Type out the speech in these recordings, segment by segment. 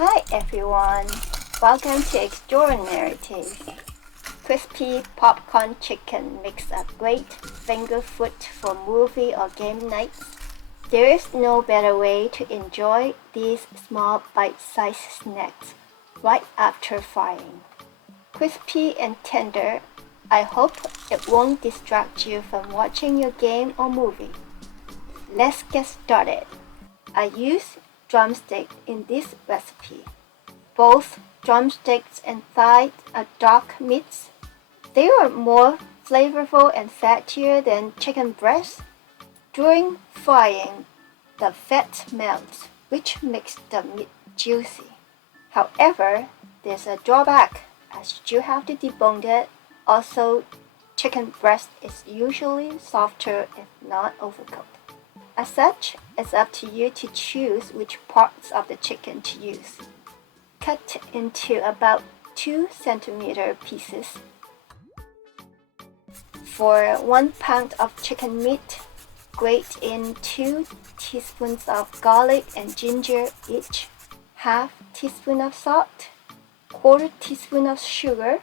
Hi everyone, welcome to Extraordinary Taste. Crispy popcorn chicken makes a great finger food for movie or game nights. There is no better way to enjoy these small bite-sized snacks right after frying. Crispy and tender, I hope it won't distract you from watching your game or movie. Let's get started. I use drumstick in this recipe. Both drumsticks and thighs are dark meats. They are more flavorful and fattier than chicken breast. During frying, the fat melts, which makes the meat juicy. However, there's a drawback, as you have to debone it. Also, chicken breast is usually softer if not overcooked. As such, it's up to you to choose which parts of the chicken to use. Cut into about 2 centimeter pieces. For 1 pound of chicken meat, grate in 2 teaspoons of garlic and ginger each, half teaspoon of salt, quarter teaspoon of sugar,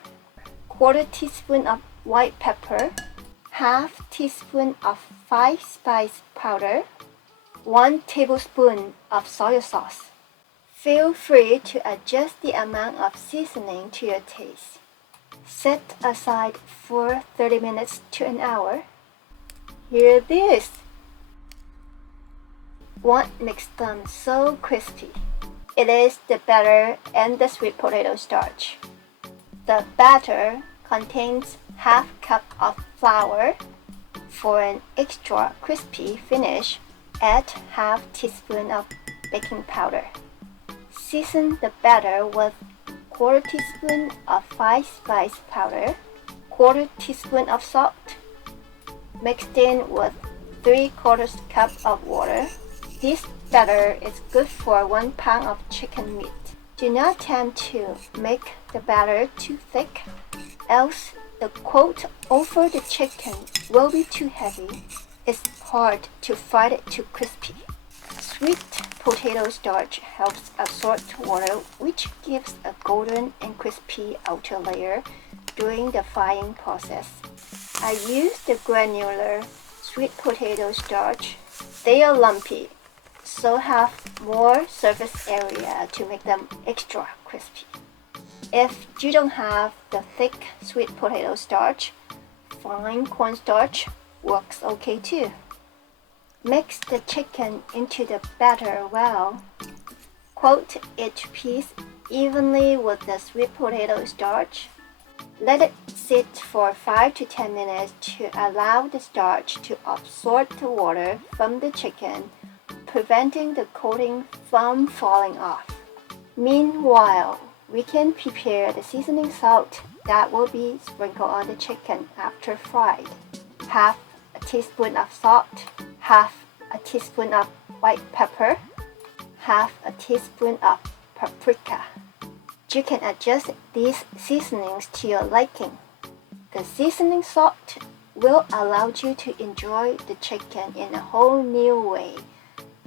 quarter teaspoon of white pepper, half teaspoon of 5 spice powder, 1 tablespoon of soy sauce. Feel free to adjust the amount of seasoning to your taste. Set aside for 30 minutes to an hour. Here it is. What makes them so crispy? It is the batter and the sweet potato starch. The batter contains half cup of flour. For an extra crispy finish, add half teaspoon of baking powder. Season the batter with quarter teaspoon of 5 spice powder, quarter teaspoon of salt, mixed in with 3/4 cup of water. This batter is good for 1 pound of chicken meat. Do not attempt to make the batter too thick, else the coat over the chicken will be too heavy. It's hard to fry it too crispy. Sweet potato starch helps absorb water, which gives a golden and crispy outer layer during the frying process. I use the granular sweet potato starch. They are lumpy, so have more surface area to make them extra crispy. If you don't have the thick sweet potato starch, fine cornstarch works okay too. Mix the chicken into the batter well. Coat each piece evenly with the sweet potato starch. Let it sit for 5 to 10 minutes to allow the starch to absorb the water from the chicken, preventing the coating from falling off. Meanwhile, we can prepare the seasoning salt that will be sprinkled on the chicken after fried. Half a teaspoon of salt, half a teaspoon of white pepper, half a teaspoon of paprika. You can adjust these seasonings to your liking. The seasoning salt will allow you to enjoy the chicken in a whole new way,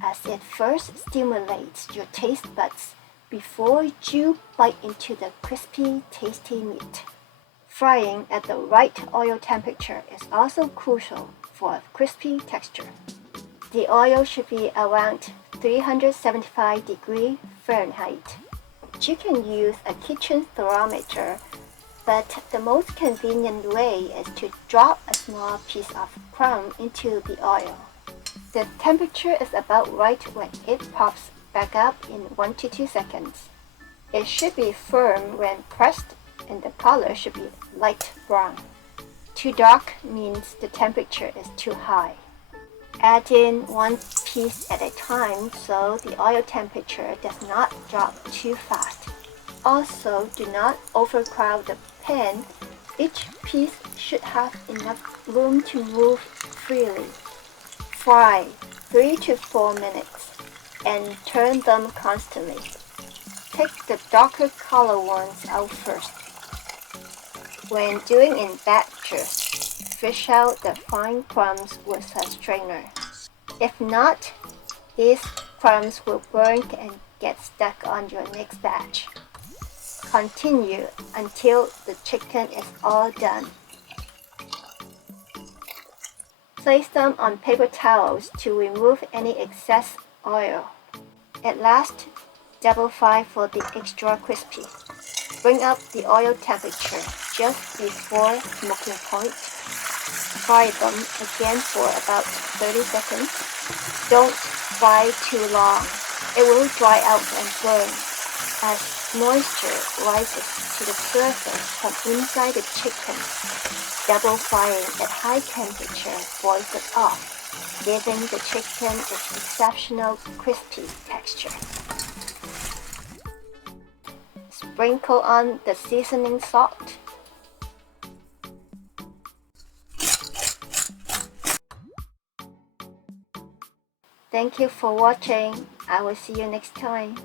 as it first stimulates your taste buds before you bite into the crispy, tasty meat. Frying at the right oil temperature is also crucial for a crispy texture. The oil should be around 375 degrees Fahrenheit. You can use a kitchen thermometer, but the most convenient way is to drop a small piece of crumb into the oil. The temperature is about right when it pops back up in 1 to 2 seconds. It should be firm when pressed, and the color should be light brown. Too dark means the temperature is too high. Add in 1 piece at a time so the oil temperature does not drop too fast. Also, do not overcrowd the pan. Each piece should have enough room to move freely. Fry 3 to 4 minutes and turn them constantly. Take the darker color ones out first. When doing in batches, fish out the fine crumbs with a strainer. If not, these crumbs will burn and get stuck on your next batch. Continue until the chicken is all done. Place them on paper towels to remove any excess oil. At last, double fry for the extra crispy. Bring up the oil temperature just before smoking point. Fry them again for about 30 seconds. Don't fry too long. It will dry out and burn as moisture rises to the surface from inside the chicken. Double frying at high temperature boils it off, giving the chicken its exceptional crispy texture. Sprinkle on the seasoning salt. Thank you for watching. I will see you next time.